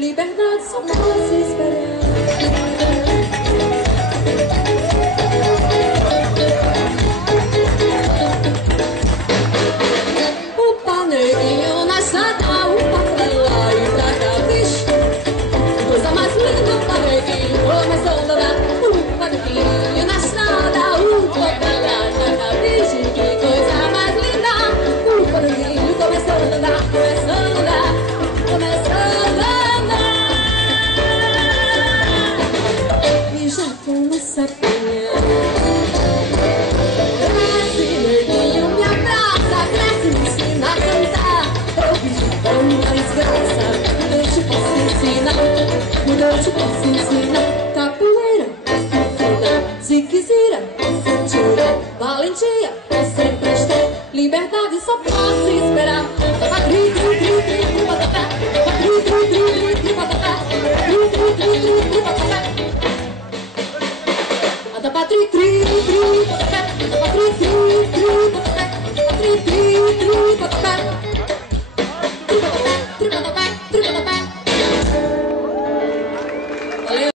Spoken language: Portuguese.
Liberdade só posso esperar. O panelinho na estrada, o patrão lá e pra cá, bicho. Coisa mais linda, o panelinho começou a dar. O panelinho na estrada, o patrão lá e pra cá, bicho. Que coisa mais linda, o panelinho começou a andar, começou a andar, começou a andar. E já começa a apanhar. Brasileirinho me abraça, cresce, me ensina a cantar. Eu vivo tão na desgraça, eu te posso ensinar. Eu te posso ensinar. Capoeira, cintura, ziquezira, cintura, valentia, eu sempre estou. Liberdade só posso esperar. Patri, tri, tri, tri, tri, patapá. Patri, tri, tri, tri, tri, patapá. Tri, tri, tri, tri, tri, patapá. Patri, tri, tri, patapá. Patri, tri, tri, patapá. Patri, tri, tri, patapá. Tri, patapá, tri, patapá.